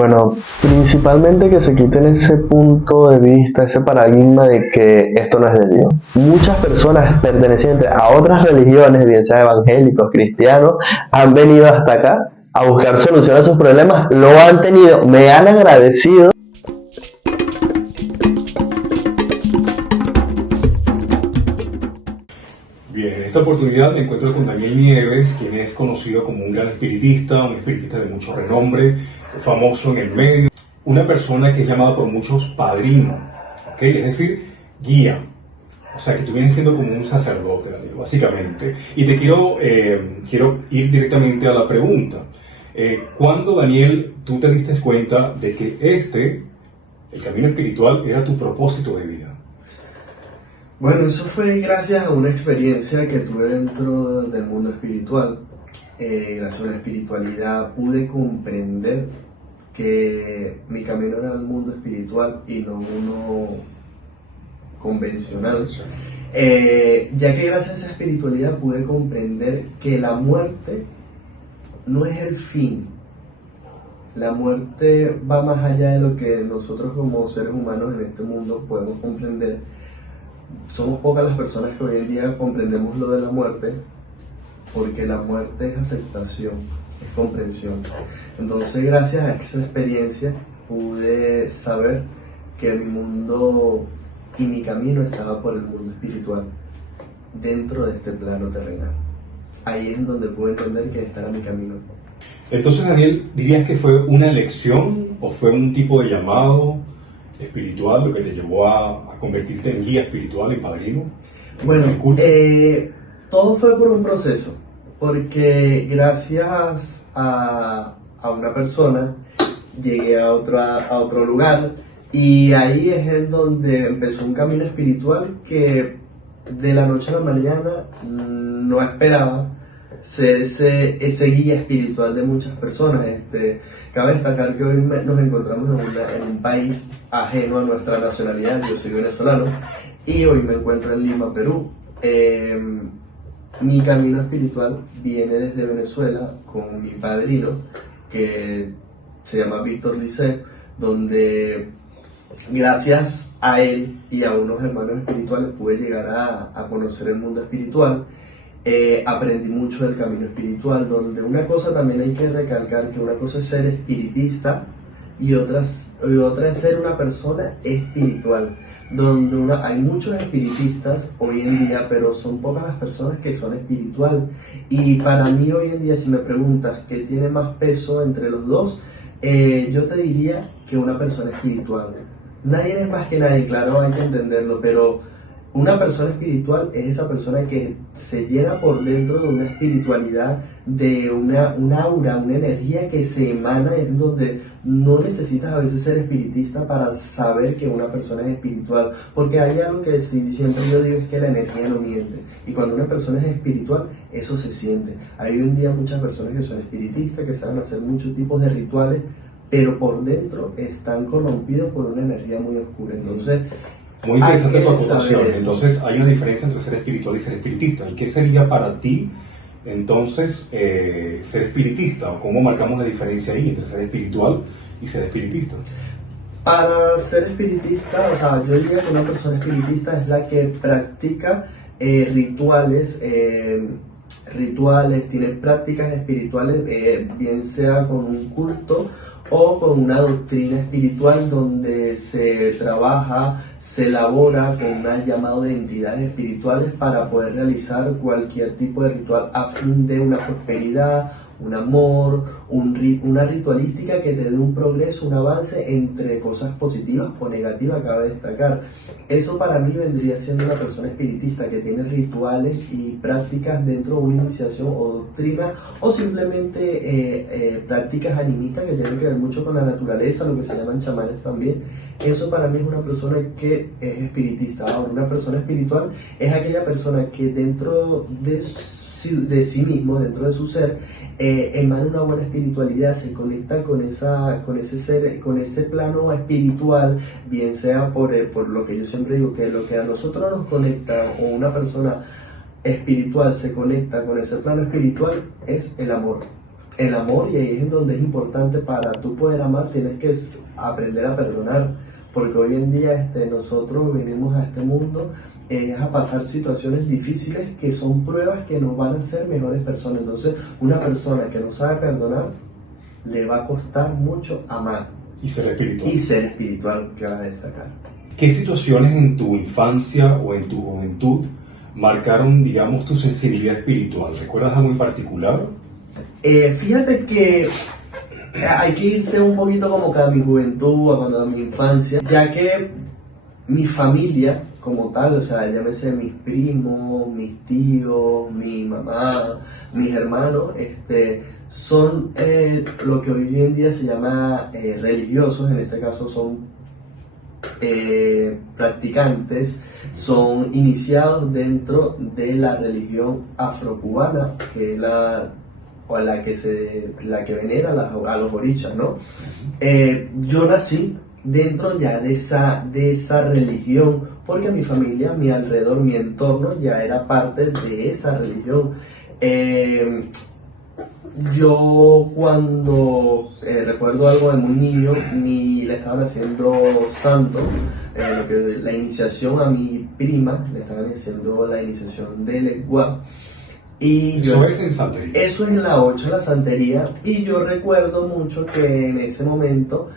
Bueno, principalmente que se quiten ese punto de vista, ese paradigma de que esto no es de Dios. Muchas personas pertenecientes a otras religiones, bien sea evangélicos, cristianos, han venido hasta acá a buscar solución a sus problemas, lo han tenido, me han agradecido. Bien, en esta oportunidad me encuentro con Daniel Nieves, quien es conocido como un gran espiritista, un espiritista de mucho renombre, famoso en el medio, una persona que es llamada por muchos padrino, ¿ok? Es decir, guía. O sea, que tú vienes siendo como un sacerdote, Daniel, básicamente. Y te quiero ir directamente a la pregunta. ¿Cuándo, Daniel, tú te diste cuenta de que el camino espiritual, era tu propósito de vida? Bueno, eso fue gracias a una experiencia que tuve dentro del mundo espiritual. Gracias a la espiritualidad pude comprender que mi camino era el mundo espiritual y no uno convencional. Ya que gracias a esa espiritualidad pude comprender que la muerte no es el fin. La muerte va más allá de lo que nosotros como seres humanos en este mundo podemos comprender. Somos pocas las personas que hoy en día comprendemos lo de la muerte, porque la muerte es aceptación, es comprensión. Entonces, gracias a esa experiencia pude saber que mi mundo y mi camino estaba por el mundo espiritual, dentro de este plano terrenal. Ahí es donde pude entender que este era mi camino. Entonces, Daniel, ¿dirías que fue una elección o fue un tipo de llamado espiritual lo que te llevó a convertirte en guía espiritual, en padrino? Bueno, todo fue por un proceso, porque gracias a una persona llegué a otro lugar, y ahí es en donde empezó un camino espiritual que de la noche a la mañana no esperaba ser ese guía espiritual de muchas personas. Cabe destacar que hoy nos encontramos en un país ajeno a nuestra nacionalidad. Yo soy venezolano y hoy me encuentro en Lima, Perú. Mi camino espiritual viene desde Venezuela con mi padrino, que se llama Víctor Licé, donde gracias a él y a unos hermanos espirituales pude llegar a conocer el mundo espiritual. Aprendí mucho del camino espiritual, donde una cosa también hay que recalcar, que una cosa es ser espiritista y otra es ser una persona espiritual, donde hay muchos espiritistas hoy en día, pero son pocas las personas que son espiritual. Y para mí hoy en día, si me preguntas qué tiene más peso entre los dos, yo te diría que una persona espiritual. Nadie es más que nadie, claro, hay que entenderlo, pero una persona espiritual es esa persona que se llena por dentro de una espiritualidad, de un aura, una energía que se emana, en donde no necesitas a veces ser espiritista para saber que una persona es espiritual, porque hay algo que siempre yo digo, es que la energía no miente, y cuando una persona es espiritual, eso se siente. Hay hoy en día muchas personas que son espiritistas, que saben hacer muchos tipos de rituales, pero por dentro están corrompidos por una energía muy oscura. Entonces, muy interesante tu aportación. Entonces, hay una diferencia entre ser espiritual y ser espiritista. ¿Y qué sería para ti, entonces, ser espiritista? ¿O cómo marcamos la diferencia ahí entre ser espiritual y ser espiritista? Para ser espiritista, o sea, yo diría que una persona espiritista es la que practica rituales, tiene prácticas espirituales, bien sea con un culto o con una doctrina espiritual, donde se trabaja, se elabora con un llamado de entidades espirituales para poder realizar cualquier tipo de ritual a fin de una prosperidad, un amor, una ritualística que te dé un progreso, un avance entre cosas positivas o negativas, cabe destacar. Eso para mí vendría siendo una persona espiritista que tiene rituales y prácticas dentro de una iniciación o doctrina, o simplemente prácticas animistas que tienen que ver mucho con la naturaleza, lo que se llaman chamanes también. Eso para mí es una persona que es espiritista. Ahora, una persona espiritual es aquella persona que dentro de sí mismo, dentro de su ser, emana una buena espiritualidad, se conecta con ese ser, con ese plano espiritual, bien sea por lo que yo siempre digo, que lo que a nosotros nos conecta, o una persona espiritual se conecta con ese plano espiritual, es el amor. el amor, y ahí es en donde es importante para tú poder amar, tienes que aprender a perdonar, porque hoy en día nosotros venimos a este mundo a pasar situaciones difíciles que son pruebas que nos van a hacer mejores personas. Entonces, una persona que no sabe perdonar, le va a costar mucho amar. Y ser espiritual. Y ser espiritual, que va a destacar. ¿Qué situaciones en tu infancia o en tu juventud marcaron, digamos, tu sensibilidad espiritual? ¿Recuerdas algo en particular? Fíjate que hay que irse un poquito como que a mi juventud, a mi infancia, ya que mi familia como tal, o sea, llámese mis primos, mis tíos, mi mamá, mis hermanos, son lo que hoy en día se llama religiosos, en este caso son practicantes, son iniciados dentro de la religión afrocubana, que es la que venera a los orishas, ¿no? Yo nací dentro ya de esa religión, porque mi familia, mi alrededor, mi entorno ya era parte de esa religión. Yo cuando recuerdo algo de muy niño, le estaban haciendo santo, la iniciación a mi prima, le estaban haciendo la iniciación del Eguá. Eso es en santería. Eso es en la 8, la santería, y yo recuerdo mucho que en ese momento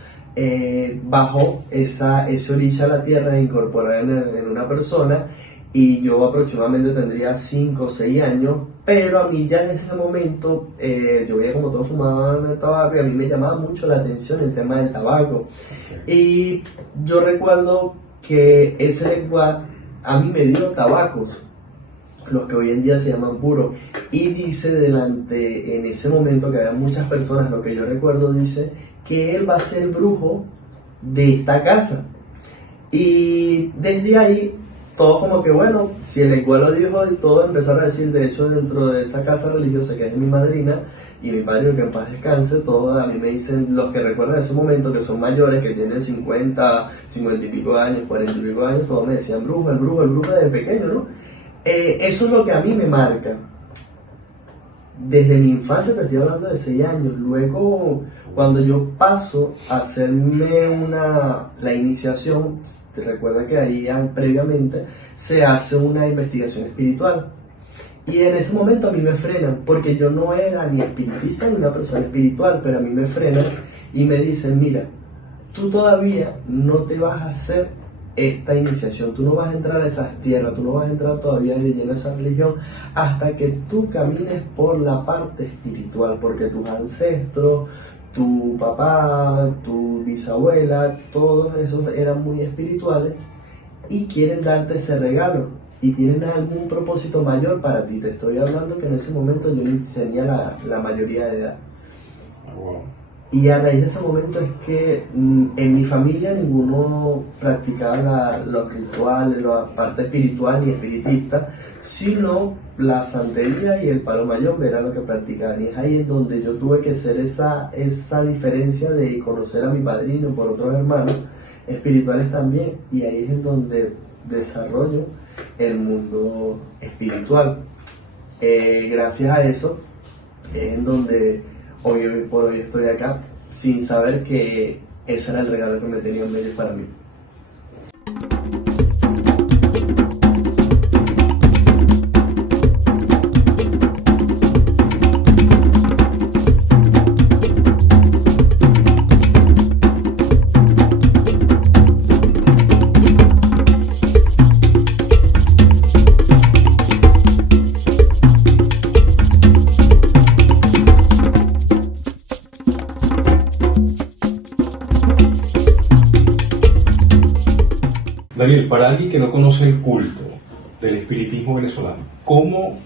bajó ese orisha a la tierra e incorporada en una persona, y yo aproximadamente tendría 5 o 6 años, pero a mí ya en ese momento, yo veía como todos fumaban tabaco y a mí me llamaba mucho la atención el tema del tabaco. Y yo recuerdo que ese lenguaje a mí me dio tabacos, los que hoy en día se llaman puros, y dice en ese momento que había muchas personas, lo que yo recuerdo dice que él va a ser brujo de esta casa, y desde ahí todos como que bueno, si el Eguá lo dijo, y todos empezaron a decir, de hecho dentro de esa casa religiosa que es mi madrina y mi padre, que en paz descanse, todos a mí me dicen, los que recuerdan ese momento, que son mayores, que tienen 50 y pico años, 40 y pico años, todos me decían brujo, el brujo desde pequeño, ¿no? Eso es lo que a mí me marca. Desde mi infancia, te estoy hablando de 6 años. Luego, cuando yo paso a hacerme la iniciación, te recuerda que ahí previamente se hace una investigación espiritual. Y en ese momento a mí me frenan, porque yo no era ni espiritista ni una persona espiritual, pero a mí me frenan y me dicen, mira, tú todavía no te vas a hacer esta iniciación, tú no vas a entrar a esas tierras, tú no vas a entrar todavía de lleno a esa religión hasta que tú camines por la parte espiritual, porque tus ancestros, tu papá, tu bisabuela, todos esos eran muy espirituales y quieren darte ese regalo y tienen algún propósito mayor para ti. Te estoy hablando que en ese momento yo tenía la mayoría de edad. Wow. Y a raíz de ese momento es que en mi familia ninguno practicaba los rituales, la parte espiritual ni espiritista, sino la santería y el palo mayombe era lo que practicaban. Y es ahí en donde yo tuve que hacer esa diferencia de conocer a mi padrino por otros hermanos espirituales también, y ahí es en donde desarrollo el mundo espiritual. Gracias a eso es en donde hoy por hoy estoy acá, sin saber que ese era el regalo que me tenía en medio para mí. Daniel, para alguien que no conoce el culto del espiritismo venezolano, ¿cómo,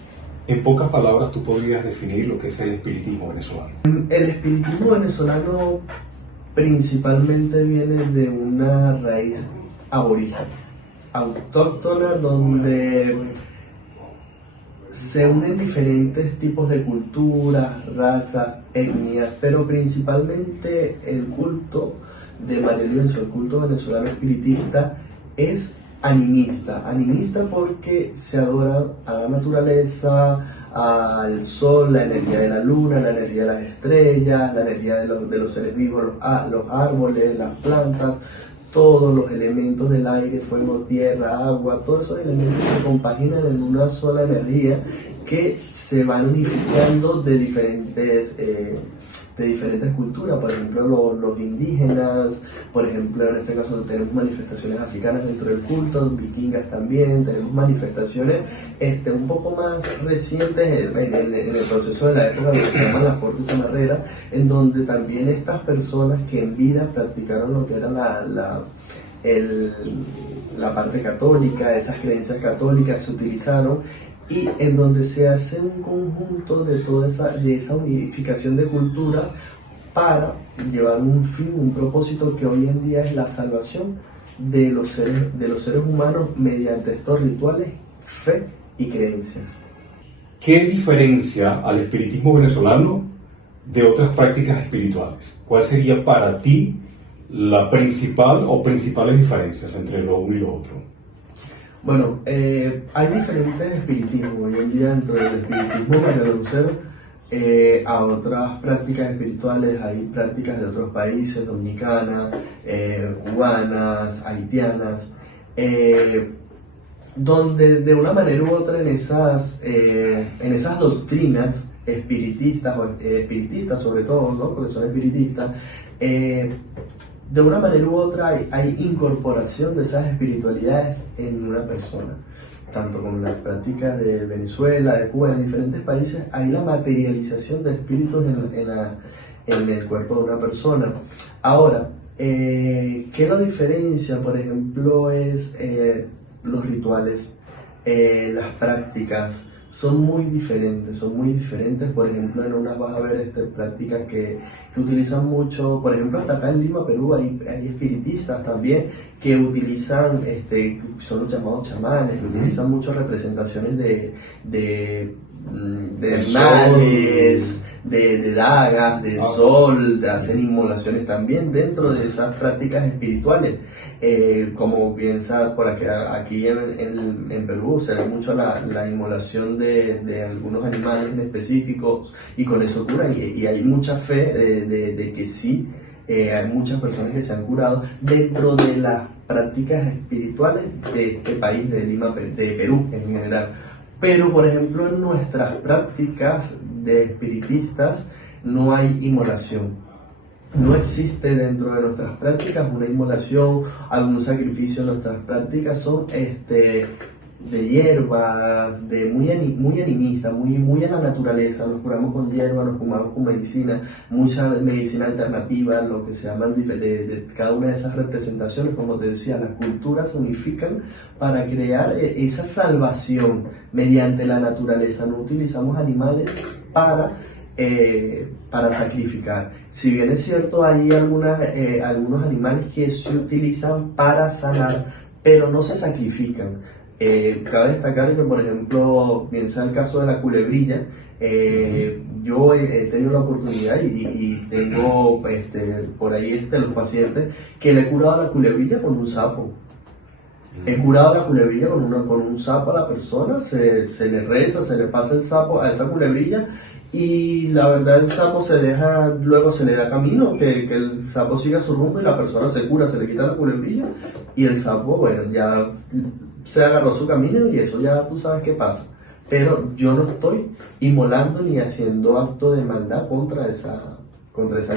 en pocas palabras, tú podrías definir lo que es el espiritismo venezolano? El espiritismo venezolano principalmente viene de una raíz aborigen, autóctona, donde se unen diferentes tipos de culturas, razas, etnias, pero principalmente el culto de María Lorenzo, el culto venezolano espiritista, es animista porque se adora a la naturaleza, al sol, la energía de la luna, la energía de las estrellas, la energía de los seres vivos, los árboles, las plantas, todos los elementos del aire, fuego, tierra, agua, todos esos elementos se compaginan en una sola energía que se van unificando de diferentes culturas. Por ejemplo, los indígenas, por ejemplo, en este caso tenemos manifestaciones africanas dentro del culto, vikingas también, tenemos manifestaciones un poco más recientes en el proceso de la época, que se llaman las cortes amarreras, en donde también estas personas que en vida practicaron lo que era la parte católica, esas creencias católicas se utilizaron, y en donde se hace un conjunto de esa unificación de cultura para llevar un fin, un propósito que hoy en día es la salvación de los seres humanos mediante estos rituales, fe y creencias. ¿Qué diferencia al espiritismo venezolano de otras prácticas espirituales? ¿Cuál sería para ti la principal o principales diferencias entre lo uno y lo otro? Bueno, hay diferentes espiritismos hoy en día dentro del espiritismo venezolano. A otras prácticas espirituales, hay prácticas de otros países, dominicanas, cubanas, haitianas, donde de una manera u otra en esas doctrinas espiritistas, espiritistas sobre todo, ¿no? Porque son espiritistas, de una manera u otra hay incorporación de esas espiritualidades en una persona. Tanto con las prácticas de Venezuela, de Cuba, en diferentes países, hay la materialización de espíritus en el cuerpo de una persona. Ahora, ¿qué lo diferencia? Por ejemplo, es los rituales, las prácticas. Son muy diferentes. Por ejemplo, en unas vas a ver prácticas que utilizan mucho, por ejemplo, hasta acá en Lima, Perú, hay espiritistas también que utilizan, son los llamados chamanes, que utilizan mucho representaciones de animales, de dagas, de sol, de hacer inmolaciones también dentro de esas prácticas espirituales. Como bien sabes, por aquí en Perú se ve mucho la inmolación de algunos animales en específicos, y con eso curan, y hay mucha fe de que sí, hay muchas personas que se han curado dentro de las prácticas espirituales de este país, de Lima, de Perú en general. Pero, por ejemplo, en nuestras prácticas de espiritistas no hay inmolación. No existe dentro de nuestras prácticas una inmolación, algún sacrificio. Nuestras prácticas son de hierbas, muy animistas, muy a la naturaleza. Nos curamos con hierbas, nos curamos con medicina, mucha medicina alternativa, lo que se llaman de cada una de esas representaciones. Como te decía, las culturas se unifican para crear esa salvación mediante la naturaleza. No utilizamos animales para sacrificar. Si bien es cierto, hay algunos animales que se utilizan para sanar, pero no se sacrifican. Cabe destacar que, por ejemplo, piensa el caso de la culebrilla. Yo he tenido la oportunidad y tengo por ahí los pacientes que le he curado la culebrilla con un sapo. He curado la culebrilla con un sapo a la persona, se le reza, se le pasa el sapo a esa culebrilla, y la verdad el sapo luego se le da camino, que el sapo siga su rumbo y la persona se cura, se le quita la culebrilla y el sapo, bueno, ya se agarró su camino, y eso ya tú sabes qué pasa. Pero yo no estoy inmolando ni haciendo acto de maldad contra esa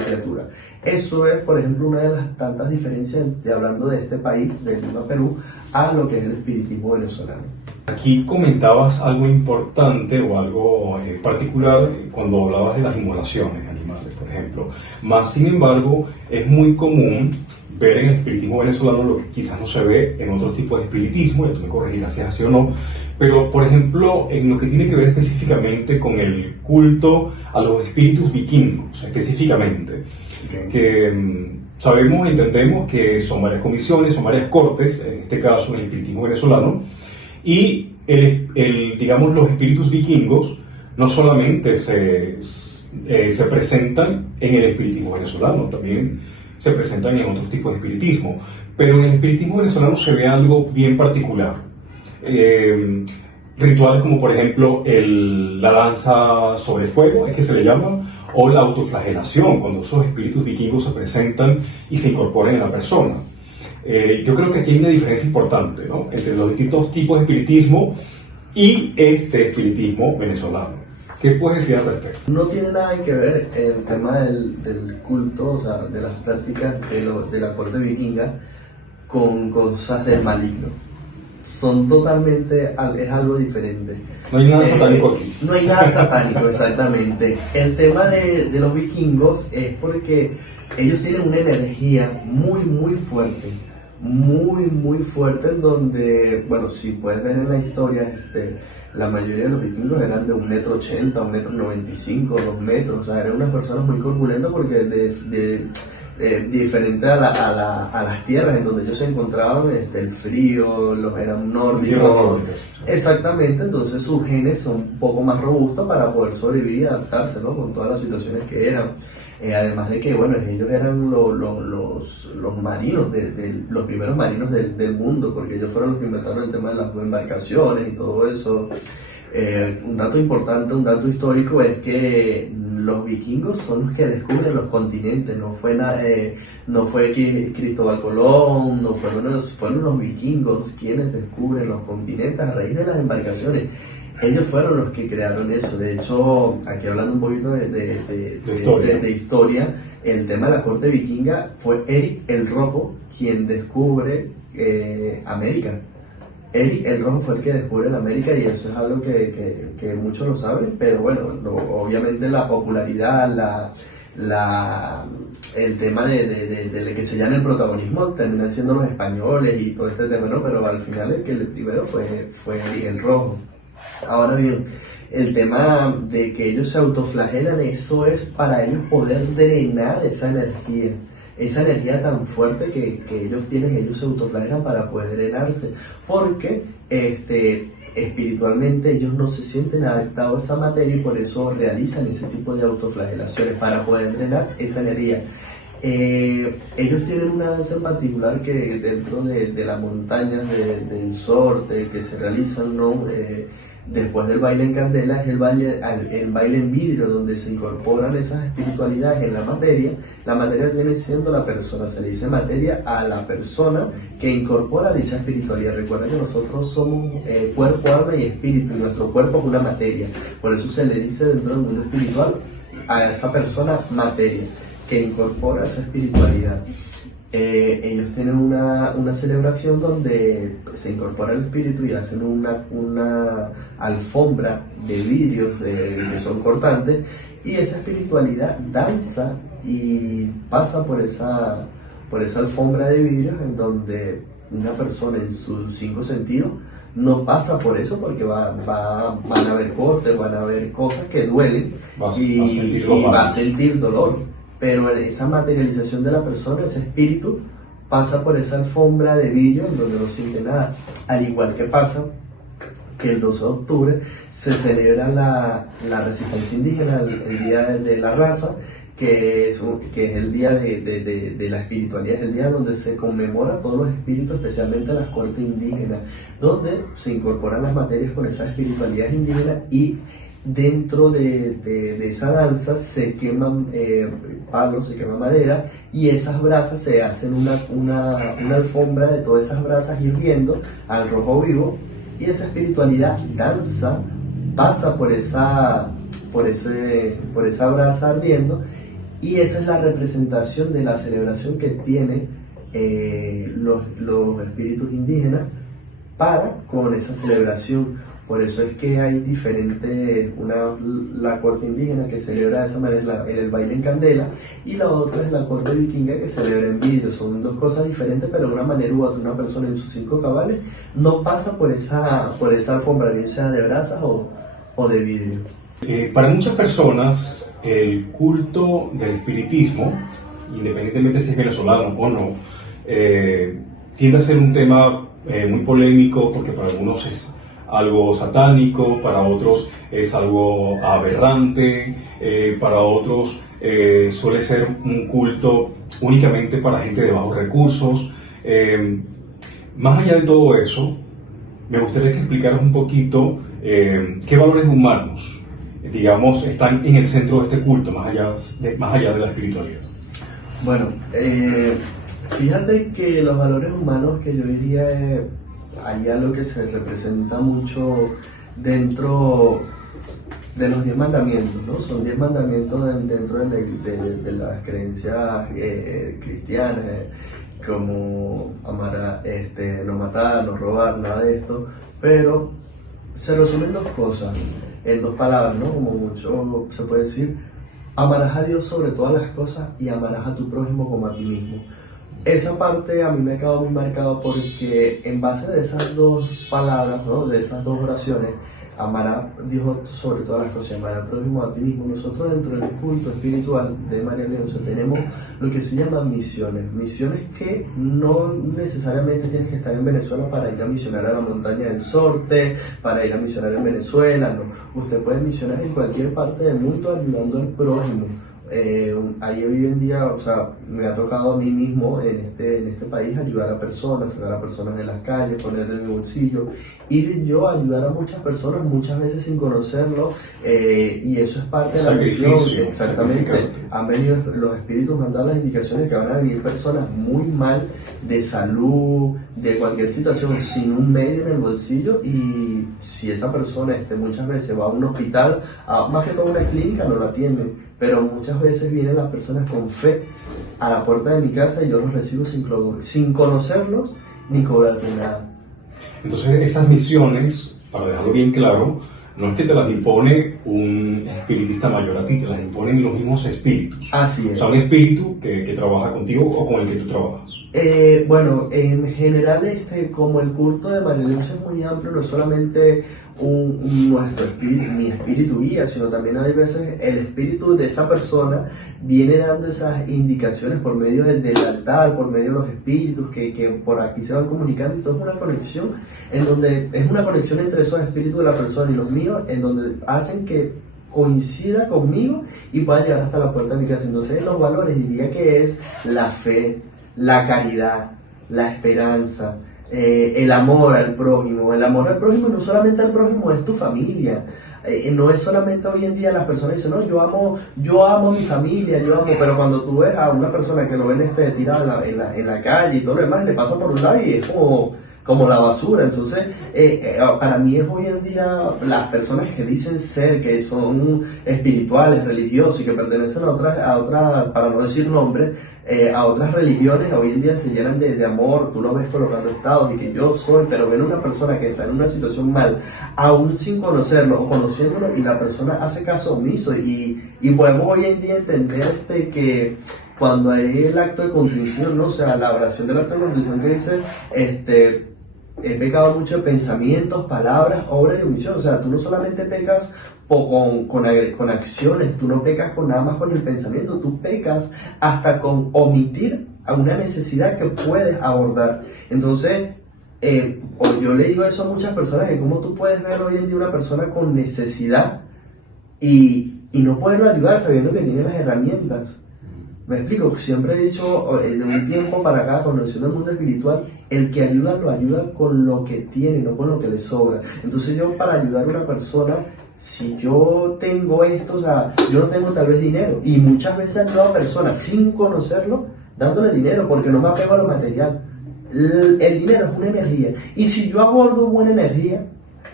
criatura. Eso es, por ejemplo, una de las tantas diferencias hablando de este país, de Lima, Perú, a lo que es el espiritismo venezolano. Aquí comentabas algo importante o algo particular cuando hablabas de las inmolaciones animales, por ejemplo. Más sin embargo, es muy común ver en el espiritismo venezolano lo que quizás no se ve en otros tipos de espiritismo, y tú me corregirás si es así o no, pero por ejemplo, en lo que tiene que ver específicamente con el culto a los espíritus vikingos, específicamente, que sabemos, entendemos que son varias comisiones, son varias cortes, en este caso en el espiritismo venezolano, y digamos, los espíritus vikingos no solamente se presentan en el espiritismo venezolano, también se presentan en otros tipos de espiritismo, pero en el espiritismo venezolano se ve algo bien particular. rituales como por ejemplo la danza sobre fuego, es que se le llama, o la autoflagelación, cuando esos espíritus vikingos se presentan y se incorporan en la persona. Yo creo que aquí hay una diferencia importante, ¿no?, entre los distintos tipos de espiritismo y este espiritismo venezolano. ¿Qué puedes decir al respecto? No tiene nada que ver el tema del culto, o sea, de las prácticas de la corte vikinga con cosas del maligno. Son totalmente, es algo diferente. No hay nada satánico aquí. No hay nada satánico, exactamente. El tema de los vikingos es porque ellos tienen una energía muy fuerte, muy fuerte, en donde, bueno, si puedes ver en la historia, la mayoría de los vikingos eran de 1,80 m, 1,95 m, 2 metros, o sea, eran unas personas muy corpulentas porque diferente a las tierras en donde ellos se encontraban, el frío, eran nórdicos, exactamente, entonces sus genes son un poco más robustos para poder sobrevivir y adaptarse, ¿no?, con todas las situaciones que eran. Además de que, bueno, ellos eran los marinos, los primeros marinos del mundo, porque ellos fueron los que inventaron el tema de las embarcaciones y todo eso. Un dato importante, un dato histórico es que los vikingos son los que descubren los continentes, no fue Cristóbal Colón, fueron los vikingos quienes descubren los continentes a raíz de las embarcaciones. Ellos fueron los que crearon eso. De hecho, aquí hablando un poquito de historia, el tema de la corte vikinga fue Eric el Rojo quien descubre América. Eric el Rojo fue el que descubre la América, y eso es algo que muchos lo saben, pero bueno, obviamente la popularidad, el tema de que se llame el protagonismo terminan siendo los españoles y todo este tema, ¿no? Pero al final el primero fue Eric el Rojo. Ahora bien, el tema de que ellos se autoflagelan, eso es para ellos poder drenar esa energía tan fuerte que ellos tienen. Ellos se autoflagelan para poder drenarse, porque espiritualmente ellos no se sienten adaptados a esa materia, y por eso realizan ese tipo de autoflagelaciones para poder drenar esa energía. Ellos tienen una danza en particular que dentro de las montañas del Sorte que se realizan, ¿no?, después del baile en candela, es el baile en vidrio, donde se incorporan esas espiritualidades en la materia. La materia viene siendo la persona, se le dice materia a la persona que incorpora dicha espiritualidad. Recuerda que nosotros somos cuerpo, alma y espíritu, y nuestro cuerpo es una materia. Por eso se le dice dentro del mundo espiritual a esa persona materia, que incorpora esa espiritualidad. Ellos tienen una celebración donde se incorpora el espíritu y hacen una alfombra de vidrios que son cortantes, y esa espiritualidad danza y pasa por esa alfombra de vidrios, en donde una persona en sus 5 sentidos no pasa por eso, porque van a haber cortes, van a haber cosas que duelen, y va a sentir dolor. Pero en esa materialización de la persona, ese espíritu pasa por esa alfombra de vidrio en donde no siente nada. Al igual que pasa que el 12 de octubre se celebra la resistencia indígena, el Día de la Raza, que es el día de la espiritualidad, es el día donde se conmemora a todos los espíritus, especialmente a las cortes indígenas, donde se incorporan las materias con esas espiritualidades indígenas, y dentro de esa danza se queman palos, se quema madera, y esas brasas se hacen una alfombra de todas esas brasas hirviendo al rojo vivo, y esa espiritualidad danza, pasa por esa brasa ardiendo, y esa es la representación de la celebración que tienen los espíritus indígenas con esa celebración. Por eso es que hay diferentes, la corte indígena que celebra de esa manera el baile en candela, y la otra es la corte vikinga que celebra en vidrio. Son dos cosas diferentes, pero de una manera u otra una persona en sus 5 cabales no pasa por esa alfombra, bien sea de brasas o de vidrio. Para muchas personas, el culto del espiritismo, independientemente si es venezolano o no, tiende a ser un tema muy polémico, porque para algunos es algo satánico, para otros es algo aberrante, para otros suele ser un culto únicamente para gente de bajos recursos. Más allá de todo eso, me gustaría que explicaras un poquito qué valores humanos, digamos, están en el centro de este culto, más allá de la espiritualidad. Bueno, fíjate que los valores humanos que yo diría hay algo que se representa mucho dentro de los 10 mandamientos, ¿no? Son 10 mandamientos dentro de las creencias cristianas, como amar no matar, no robar, nada de esto, pero se resumen dos cosas, en dos palabras, ¿no? Como mucho se puede decir, amarás a Dios sobre todas las cosas y amarás a tu prójimo como a ti mismo. Esa parte a mí me ha quedado muy marcado porque en base de esas dos palabras, ¿no? De esas dos oraciones, amar a Dios sobre todas las cosas y amar al prójimo a ti mismo. Nosotros dentro del culto espiritual de María Leoncio tenemos lo que se llama misiones. Misiones que no necesariamente tienes que estar en Venezuela para ir a misionar a la montaña del Sorte, para ir a misionar en Venezuela, no. Usted puede misionar en cualquier parte del mundo ayudando al prójimo. Ahí hoy en día, o sea, me ha tocado a mí mismo en este país ayudar a personas, sacar a personas de las calles, ponerle en mi bolsillo, ir yo a ayudar a muchas personas, muchas veces sin conocerlo, y eso es parte de la misión. Exactamente. Han venido los espíritus mandando las indicaciones que van a venir personas muy mal de salud, de cualquier situación, sin un medio en el bolsillo, y si esa persona muchas veces va a un hospital, más que todo una clínica, no lo atienden. Pero muchas veces vienen las personas con fe a la puerta de mi casa y yo los recibo sin conocerlos ni cobrarte nada. Entonces esas misiones, para dejarlo bien claro, no es que te las impone un espiritista mayor a ti, te las imponen los mismos espíritus. Así es. O sea, un espíritu que trabaja contigo o con el que tú trabajas. Bueno, en general, como el culto de María Leoncio es muy amplio, no es solamente nuestro espíritu, mi espíritu guía, sino también hay veces el espíritu de esa persona viene dando esas indicaciones por medio del altar, por medio de los espíritus que por aquí se van comunicando, y todo es una conexión, en donde es una conexión entre esos espíritus de la persona y los míos, en donde hacen que coincida conmigo y pueda llegar hasta la puerta de mi casa. Entonces, los valores diría que es la fe, la caridad, la esperanza, el amor al prójimo. El amor al prójimo, no solamente al prójimo, es tu familia. No es solamente hoy en día las personas dicen, no, yo amo a mi familia, pero cuando tú ves a una persona que lo ven tirado en la calle y todo lo demás, le pasa por un lado y es como la basura. Entonces, para mí es hoy en día las personas que dicen que son espirituales, religiosos y que pertenecen a otras, para no decir nombres, a otras religiones, hoy en día se llenan de amor. Tú lo ves colocando estados y que yo soy, pero ven a una persona que está en una situación mal, aún sin conocerlo o conociéndolo, y la persona hace caso omiso, y podemos hoy en día entender que cuando hay el acto de contrición, ¿no? O sea, la oración del acto de contrición que dice, he pecado mucho de pensamientos, palabras, obras y omisión. O sea, tú no solamente pecas con acciones, tú no pecas nada más con el pensamiento, tú pecas hasta con omitir a una necesidad que puedes abordar. Entonces, yo le digo eso a muchas personas, que cómo tú puedes ver hoy en día una persona con necesidad y no poderlo ayudar sabiendo que tiene las herramientas. Me explico, siempre he dicho, de un tiempo para acá, con noción del mundo espiritual, el que ayuda lo ayuda con lo que tiene, no con lo que le sobra. Entonces yo, para ayudar a una persona, si yo tengo esto, o sea, yo no tengo tal vez dinero, y muchas veces he ayudado a personas sin conocerlo, dándole dinero, porque no me apego a lo material. El dinero es una energía, y si yo abordo buena energía,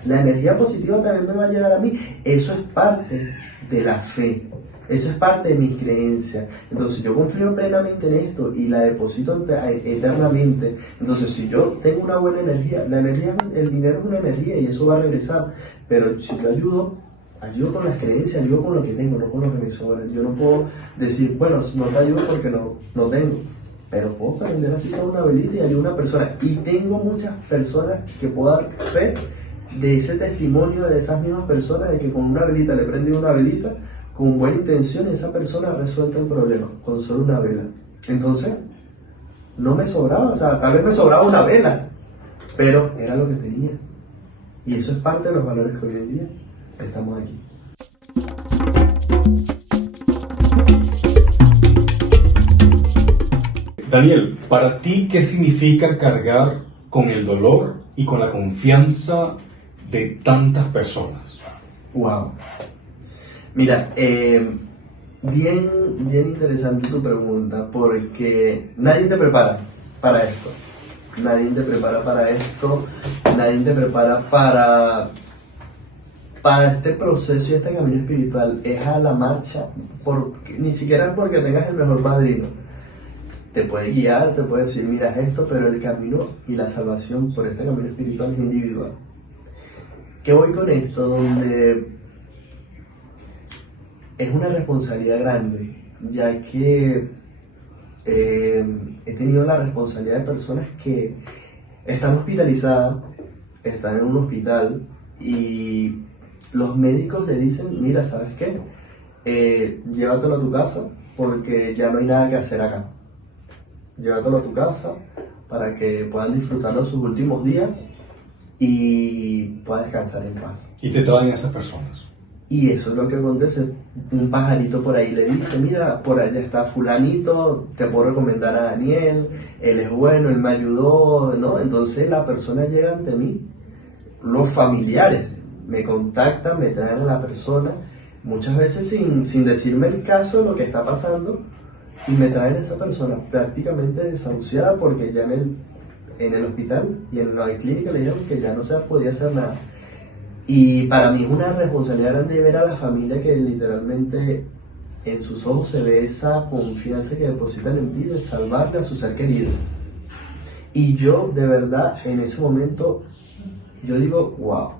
la energía positiva también me va a llegar a mí. Eso es parte de la fe. Eso es parte de mi creencia. Entonces yo confío plenamente en esto y la deposito eternamente. Entonces, si yo tengo una buena energía, el dinero es una energía y eso va a regresar. Pero si yo ayudo con las creencias, ayudo con lo que tengo, no con lo que me sobra. Yo no puedo decir, bueno, no te ayudo porque no tengo, pero puedo prender así sea una velita y ayudo a una persona. Y tengo muchas personas que puedo dar fe de ese testimonio de esas mismas personas, de que con una velita, le prendí una velita con buena intención, esa persona ha resuelto el problema con solo una vela. Entonces, no me sobraba, o sea, tal vez me sobraba una vela, pero era lo que tenía. Y eso es parte de los valores que hoy en día estamos aquí. Daniel, para ti, ¿qué significa cargar con el dolor y con la confianza de tantas personas? Wow. Mira, bien interesante tu pregunta, porque nadie te prepara para esto. Nadie te prepara para esto, nadie te prepara para este proceso y este camino espiritual. Es a la marcha, ni siquiera porque tengas el mejor padrino. Te puede guiar, te puede decir, mira esto, pero el camino y la salvación por este camino espiritual es individual. ¿Qué voy con esto? Donde es una responsabilidad grande, ya que he tenido la responsabilidad de personas que están hospitalizadas, están en un hospital y los médicos le dicen, mira, ¿sabes qué? Llévatelo a tu casa porque ya no hay nada que hacer acá. Llévatelo a tu casa para que puedan disfrutarlo sus últimos días y puedas descansar en paz. Y te traen esas personas. Y eso es lo que acontece. Un pajarito por ahí le dice, mira, por allá está fulanito, te puedo recomendar a Daniel, él es bueno, él me ayudó, ¿no? Entonces la persona llega ante mí, los familiares me contactan, me traen a la persona, muchas veces sin decirme el caso, lo que está pasando, y me traen a esa persona prácticamente desahuciada porque ya en el hospital y en la clínica le dijeron que ya no se podía hacer nada. Y para mí es una responsabilidad grande ver a la familia que literalmente en sus ojos se ve esa confianza que depositan en ti de salvarle a su ser querido. Y yo de verdad en ese momento, yo digo, wow,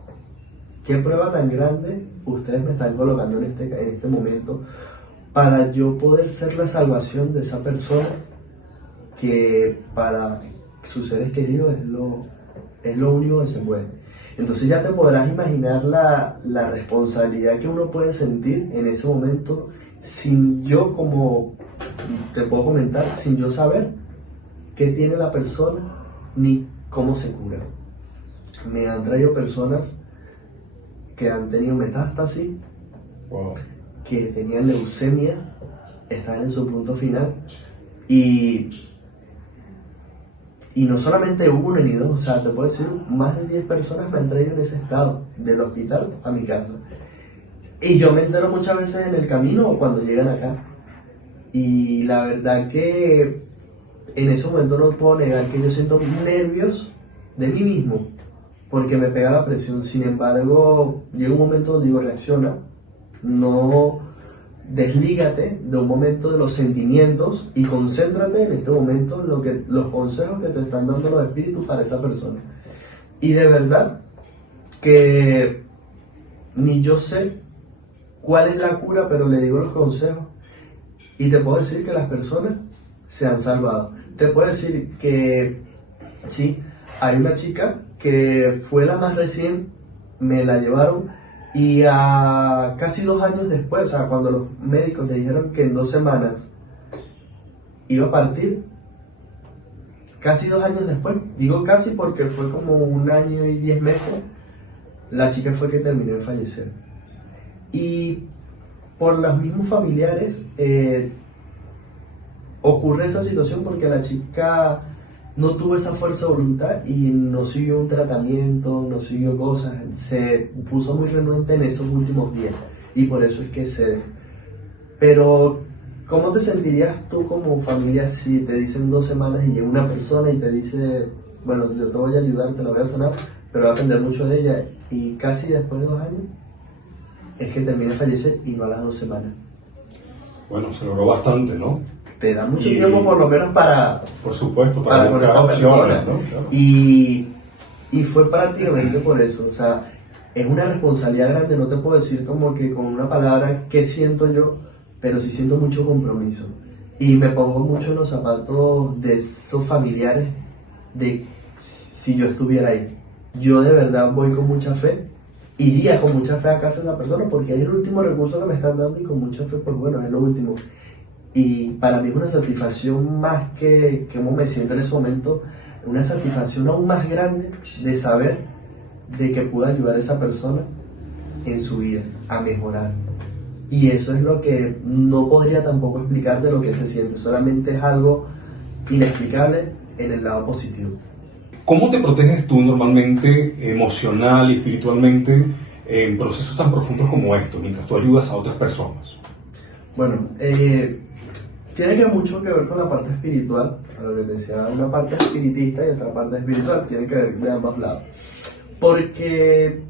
qué prueba tan grande ustedes me están colocando en este momento para yo poder ser la salvación de esa persona que para sus seres queridos es lo único que se puede. Entonces ya te podrás imaginar la responsabilidad que uno puede sentir en ese momento sin yo, como te puedo comentar, sin yo saber qué tiene la persona ni cómo se cura. Me han traído personas que han tenido metástasis, Wow. que tenían leucemia, estaban en su punto final y no solamente uno ni dos, o sea, te puedo decir, más de 10 personas me han traído en ese estado, del hospital a mi casa. Y yo me entero muchas veces en el camino o cuando llegan acá. Y la verdad que en ese momento no puedo negar que yo siento nervios de mí mismo, porque me pega la presión. Sin embargo, llega un momento donde digo, reacciona, no deslígate de un momento de los sentimientos y concéntrate en este momento en los consejos que te están dando los espíritus para esa persona. Y de verdad que ni yo sé cuál es la cura, pero le digo los consejos y te puedo decir que las personas se han salvado. Te puedo decir que sí, hay una chica que fue la más recién, me la llevaron. Y casi 2 años después, o sea, cuando los médicos le dijeron que en 2 semanas iba a partir, casi 2 años después, digo casi porque fue como 1 año y 10 meses, la chica fue que terminó de fallecer. Y por los mismos familiares ocurre esa situación porque la chica no tuvo esa fuerza de voluntad y no siguió un tratamiento, no siguió cosas, se puso muy renuente en esos últimos días y por eso es que cede. Pero, ¿cómo te sentirías tú como familia si te dicen 2 semanas y llega una persona y te dice, bueno, yo te voy a ayudar, te la voy a sanar, pero va a depender mucho de ella y casi después de 2 años es que termina de fallecer y no a las 2 semanas? Bueno, se logró bastante, ¿no? Te da mucho tiempo por lo menos para... Por supuesto, para con buscar esa opciones, persona, ¿no? Claro. Y fue prácticamente por eso, o sea, es una responsabilidad grande, no te puedo decir como que con una palabra qué siento yo, pero sí siento mucho compromiso. Y me pongo mucho en los zapatos de esos familiares, de si yo estuviera ahí. Yo de verdad voy con mucha fe, iría con mucha fe a casa de la persona, porque es el último recurso que me están dando y con mucha fe, pues bueno, es lo último. Y para mí es una satisfacción más que cómo me siento en ese momento, una satisfacción aún más grande de saber de que pude ayudar a esa persona en su vida a mejorar. Y eso es lo que no podría tampoco explicar de lo que se siente, solamente es algo inexplicable en el lado positivo. ¿Cómo te proteges tú normalmente, emocional y espiritualmente, en procesos tan profundos como estos, mientras tú ayudas a otras personas? Bueno, tiene que mucho que ver con la parte espiritual, a lo que te decía, una parte espiritista y otra parte espiritual, tiene que ver de ambos lados. Porque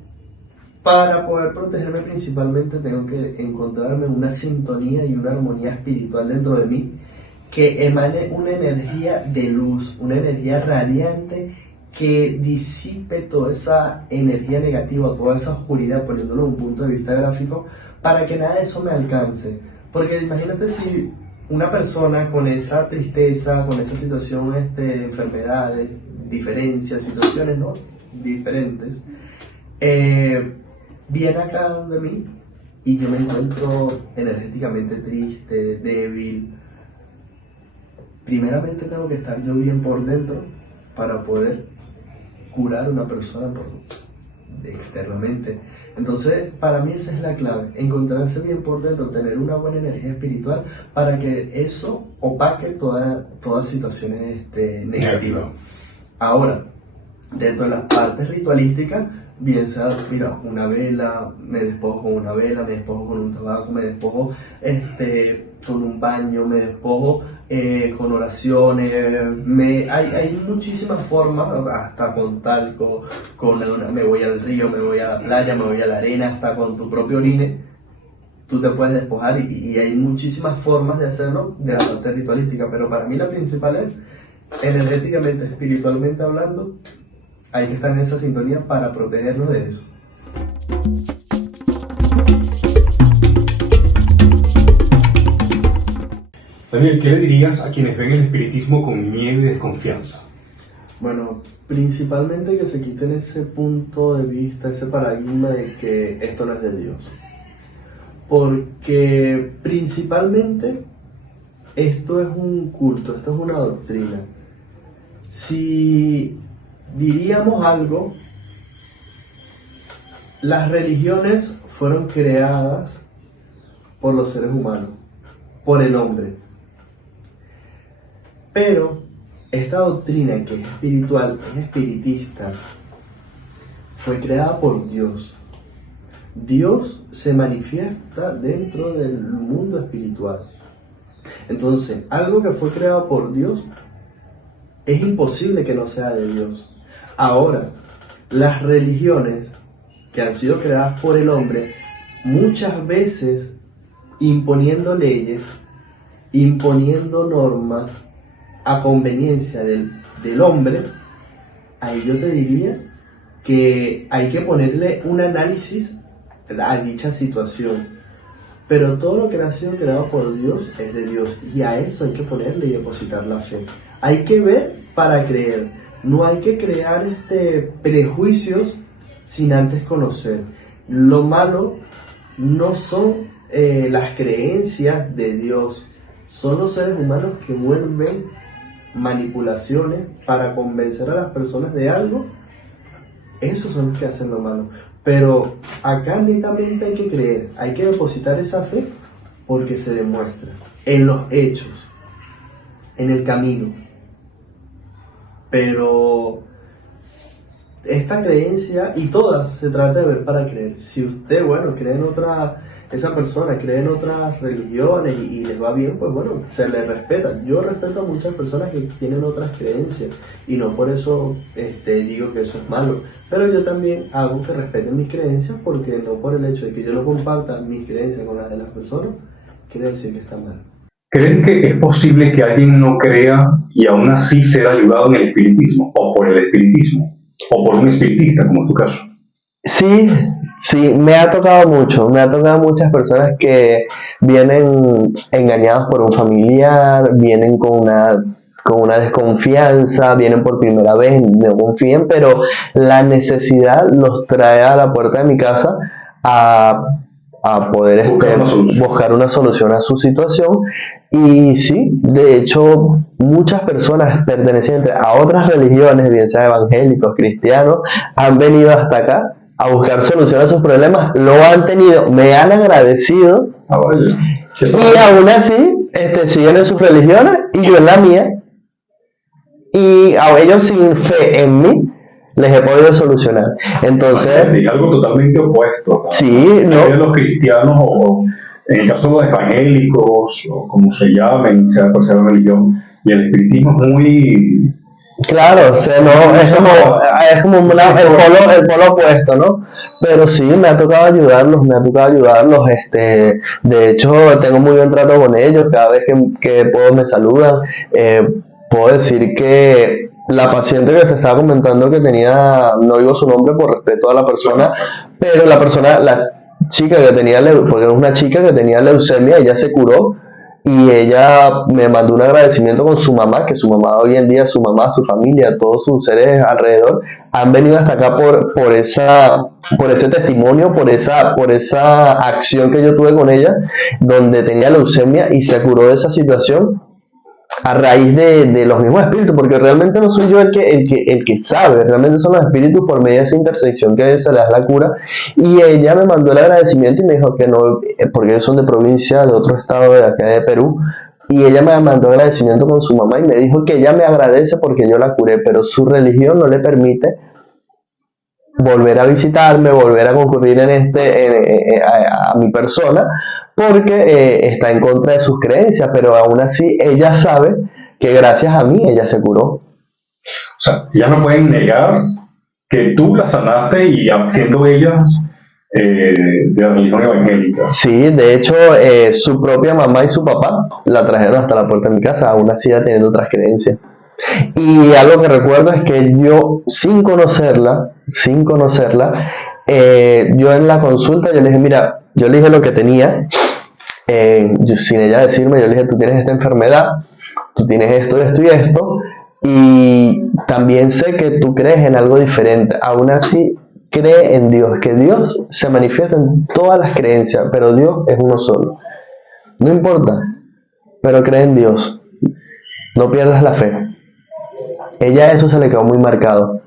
para poder protegerme principalmente tengo que encontrarme una sintonía y una armonía espiritual dentro de mí que emane una energía de luz, una energía radiante que disipe toda esa energía negativa, toda esa oscuridad, poniéndolo en un punto de vista gráfico, para que nada de eso me alcance. Porque imagínate si una persona con esa tristeza, con esa situación, enfermedades, diferencias, situaciones, ¿no?, diferentes, viene acá donde mí y yo me encuentro energéticamente triste, débil. Primeramente tengo que estar yo bien por dentro para poder curar a una persona externamente. Entonces, para mí esa es la clave, encontrarse bien por dentro, tener una buena energía espiritual para que eso opaque todas situaciones negativas. Ahora, dentro de las partes ritualísticas, bien sea, mira, una vela, me despojo con una vela, me despojo con un tabaco, me despojo con un baño, me despojo con oraciones, hay muchísimas formas, hasta con talco, me voy al río, me voy a la playa, me voy a la arena, hasta con tu propio orine, tú te puedes despojar y hay muchísimas formas de hacerlo de la parte ritualística, pero para mí la principal es, energéticamente, espiritualmente hablando, hay que estar en esa sintonía para protegernos de eso. Daniel, ¿qué le dirías a quienes ven el espiritismo con miedo y desconfianza? Bueno, principalmente que se quiten ese punto de vista, ese paradigma de que esto no es de Dios. Porque principalmente esto es un culto, esto es una doctrina. Si diríamos algo, las religiones fueron creadas por los seres humanos, por el hombre. Pero esta doctrina que es espiritual, que es espiritista, fue creada por Dios. Dios se manifiesta dentro del mundo espiritual. Entonces, algo que fue creado por Dios, es imposible que no sea de Dios. Ahora, las religiones que han sido creadas por el hombre, muchas veces imponiendo leyes, imponiendo normas a conveniencia del hombre, ahí yo te diría que hay que ponerle un análisis a dicha situación. Pero todo lo que ha sido creado por Dios es de Dios y a eso hay que ponerle y depositar la fe. Hay que ver para creer. No hay que crear prejuicios sin antes conocer. Lo malo no son las creencias de Dios, son los seres humanos que vuelven manipulaciones para convencer a las personas de algo. Esos son los que hacen lo malo. Pero acá netamente hay que creer, hay que depositar esa fe porque se demuestra en los hechos, en el camino. Pero esta creencia, y todas, se trata de ver para creer. Si usted, cree en esa persona cree en otras religiones y les va bien, pues se le respeta. Yo respeto a muchas personas que tienen otras creencias y no por eso digo que eso es malo. Pero yo también hago que respeten mis creencias, porque no por el hecho de que yo no comparta mis creencias con las de las personas, quiere decir que está mal. ¿Creen que es posible que alguien no crea y aún así ser ayudado en el espiritismo, o por el espiritismo, o por un espiritista, como es tu caso? Sí, me ha tocado muchas personas que vienen engañadas por un familiar, vienen con una desconfianza, vienen por primera vez, no confían, pero la necesidad los trae a la puerta de mi casa a poder buscar una solución a su situación. Y sí, de hecho, muchas personas pertenecientes a otras religiones, bien sea evangélicos, cristianos, han venido hasta acá a buscar solución a sus problemas, lo han tenido, me han agradecido, y aún así siguen en sus religiones y yo en la mía. y a ellos sin fe en mí les he podido solucionar. Entonces, algo totalmente opuesto. sí, La mayoría de los cristianos, o en el caso de los evangélicos, o como se llamen, sea por sea religión, y el espiritismo es muy... claro, o sea, no, es como el polo opuesto, ¿no? Pero sí, me ha tocado ayudarlos, de hecho, tengo muy buen trato con ellos, cada vez que puedo me saludan. Puedo decir que la paciente que te estaba comentando que tenía, no digo su nombre por respeto a la persona, pero la chica que tenía, porque era una chica que tenía leucemia, ella se curó y ella me mandó un agradecimiento con su mamá, que su mamá hoy en día, su mamá, su familia, todos sus seres alrededor, han venido hasta acá por ese testimonio, por esa acción que yo tuve con ella, donde tenía leucemia y se curó de esa situación a raíz de los mismos espíritus, porque realmente no soy yo el que sabe, realmente son los espíritus por medio de esa intersección que se les da la cura. Y ella me mandó el agradecimiento y me dijo que no, porque ellos son de provincia, de otro estado de acá de Perú, y ella me mandó agradecimiento con su mamá y me dijo que ella me agradece porque yo la curé, pero su religión no le permite volver a visitarme, volver a concurrir a mi persona, porque está en contra de sus creencias, pero aún así ella sabe que gracias a mí ella se curó. O sea, ellas no pueden negar que tú la sanaste y siendo ellas de la religión evangélica. Sí, de hecho, su propia mamá y su papá la trajeron hasta la puerta de mi casa, aún así ella teniendo otras creencias. Y algo que recuerdo es que yo, sin conocerla, yo en la consulta, yo le dije, mira, yo le dije lo que tenía, sin ella decirme, yo le dije, tú tienes esta enfermedad, tú tienes esto, esto y esto, y también sé que tú crees en algo diferente, aún así cree en Dios, que Dios se manifiesta en todas las creencias, pero Dios es uno solo. No importa, pero cree en Dios, no pierdas la fe. Ella eso se le quedó muy marcado.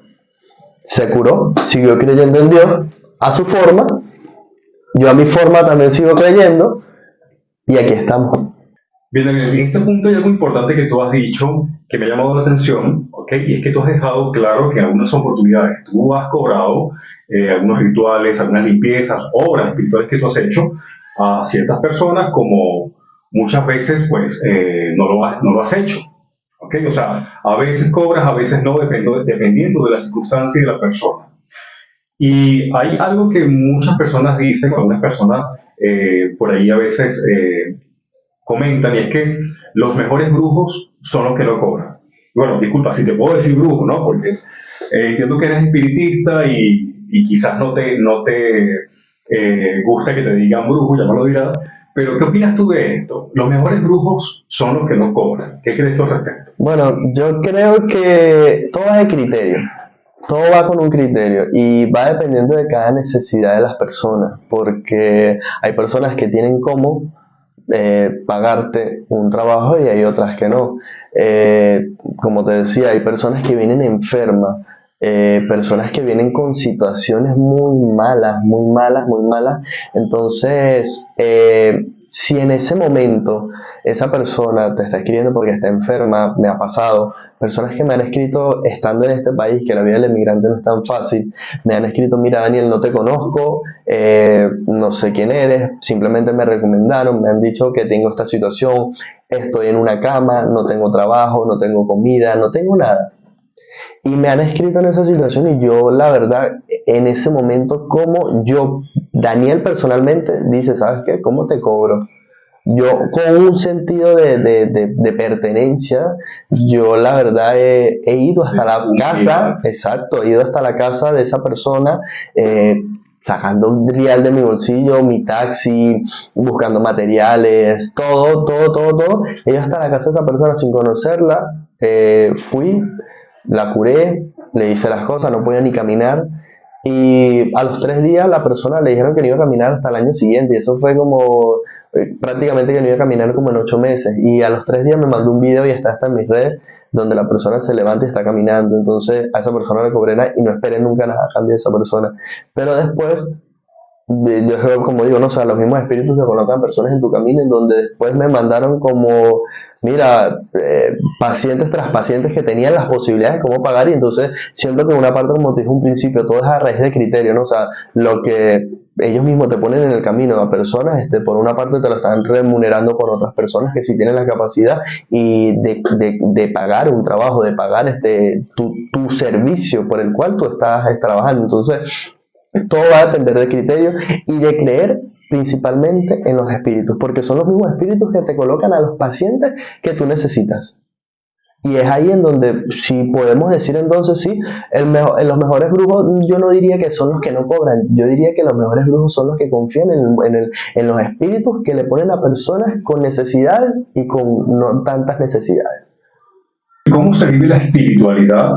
Se curó, siguió creyendo en Dios a su forma, yo a mi forma también sigo creyendo y aquí estamos. Bien, en este punto hay algo importante que tú has dicho que me ha llamado la atención, ¿ok? Y es que tú has dejado claro que en algunas oportunidades tú has cobrado algunos rituales, algunas limpiezas, obras espirituales que tú has hecho a ciertas personas, como muchas veces pues no lo has hecho. ¿Okay? O sea, a veces cobras, a veces no, dependiendo de la circunstancia y de la persona. Y hay algo que muchas personas dicen, algunas personas por ahí a veces comentan, y es que los mejores brujos son los que no cobran. Bueno, disculpa, si te puedo decir brujo, ¿no? Porque entiendo que eres espiritista y quizás no te gusta que te digan brujo, ya me lo dirás. Pero, ¿qué opinas tú de esto? Los mejores brujos son los que no cobran. ¿Qué crees tú al respecto? Bueno, yo creo que todo es de criterio. Todo va con un criterio y va dependiendo de cada necesidad de las personas, porque hay personas que tienen cómo pagarte un trabajo y hay otras que no. Como te decía, hay personas que vienen enfermas, personas que vienen con situaciones muy malas, muy malas, muy malas. Entonces, si en ese momento esa persona te está escribiendo porque está enferma, me ha pasado, personas que me han escrito estando en este país, que la vida del emigrante no es tan fácil, me han escrito, mira Daniel, no te conozco, no sé quién eres, simplemente me recomendaron, me han dicho que tengo esta situación, estoy en una cama, no tengo trabajo, no tengo comida, no tengo nada. Y me han escrito en esa situación y yo, la verdad, en ese momento, como yo, Daniel personalmente, dice, ¿sabes qué? ¿Cómo te cobro? Yo, con un sentido de pertenencia, yo la verdad he ido hasta la casa, exacto, he ido hasta la casa de esa persona, sacando un real de mi bolsillo, mi taxi, buscando materiales, todo. He ido hasta la casa de esa persona sin conocerla, fui, la curé, le hice las cosas, no podía ni caminar. Y a los 3 días la persona le dijeron que no iba a caminar hasta el año siguiente. Y eso fue como prácticamente que no iba a caminar como en 8 meses. Y a los 3 días me mandó un video y está hasta en mis redes donde la persona se levanta y está caminando. Entonces a esa persona le cobré nada y no esperé nunca nada a cambio de esa persona. Pero después yo como digo, no, o sea, los mismos espíritus te colocan personas en tu camino, en donde después me mandaron como, mira, pacientes tras pacientes que tenían las posibilidades de cómo pagar, y entonces siento que una parte, como te dije un principio, todo es a raíz de criterio, ¿no? O sea, lo que ellos mismos te ponen en el camino a personas, por una parte te lo están remunerando con otras personas que sí tienen la capacidad y de pagar un trabajo, de pagar tu servicio por el cual tú estás trabajando. Entonces, todo va a depender de criterio y de creer principalmente en los espíritus, porque son los mismos espíritus que te colocan a los pacientes que tú necesitas. Y es ahí en donde, si podemos decir entonces, sí, los mejores brujos, yo no diría que son los que no cobran, yo diría que los mejores brujos son los que confían en los espíritus que le ponen a personas con necesidades y con no tantas necesidades. ¿Cómo se vive la espiritualidad,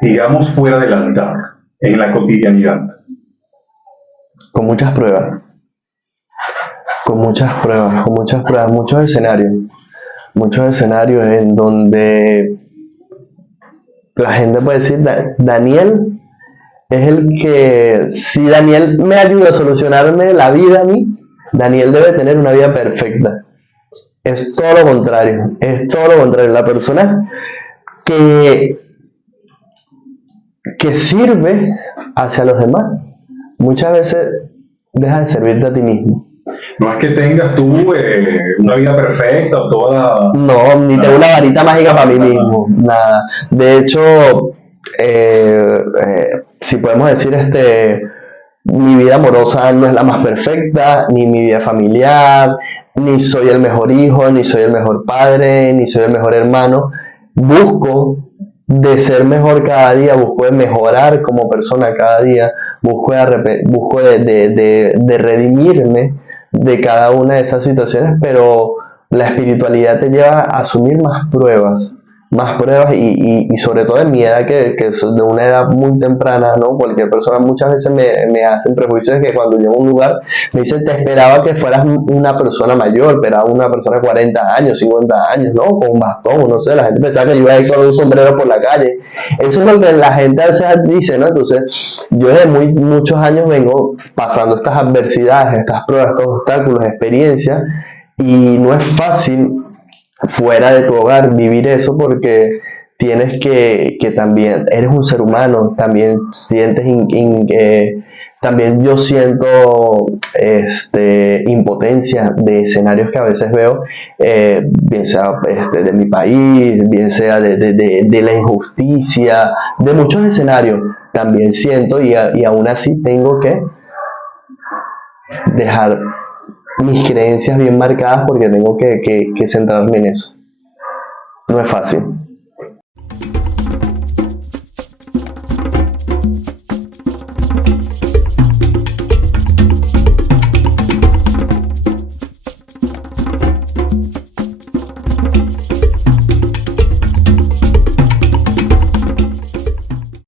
digamos, fuera del altar, en la cotidianidad? Con muchas pruebas, muchos escenarios en donde la gente puede decir, Daniel es el que, si Daniel me ayuda a solucionarme la vida a mí, Daniel debe tener una vida perfecta. Es todo lo contrario, la persona que sirve hacia los demás, muchas veces deja de servirte a ti mismo. No es que tengas tú una vida perfecta o toda... No, ni tengo una varita mágica para mí mismo, nada. De hecho, si podemos decir, mi vida amorosa no es la más perfecta, ni mi vida familiar, ni soy el mejor hijo, ni soy el mejor padre, ni soy el mejor hermano. Busco de ser mejor cada día, busco de mejorar como persona cada día, busco de redimirme de cada una de esas situaciones, pero la espiritualidad te lleva a asumir más pruebas y sobre todo en mi edad, que es de una edad muy temprana, ¿no? Cualquier persona muchas veces me hacen prejuicios de que cuando llego a un lugar me dicen, te esperaba que fueras una persona mayor, esperaba una persona de 40 años, 50 años, ¿no? Con un bastón, no sé, la gente pensaba que yo iba a ir con un sombrero por la calle. Eso es lo que la gente a veces dice, ¿no? Entonces, yo desde muchos años vengo pasando estas adversidades, estas pruebas, estos obstáculos, experiencias, y no es fácil fuera de tu hogar vivir eso, porque tienes que también, eres un ser humano, también sientes, también yo siento impotencia de escenarios que a veces veo, bien sea de mi país, bien sea de la injusticia, de muchos escenarios, también siento y aún así tengo que dejar mis creencias bien marcadas porque tengo que centrarme en eso. No es fácil.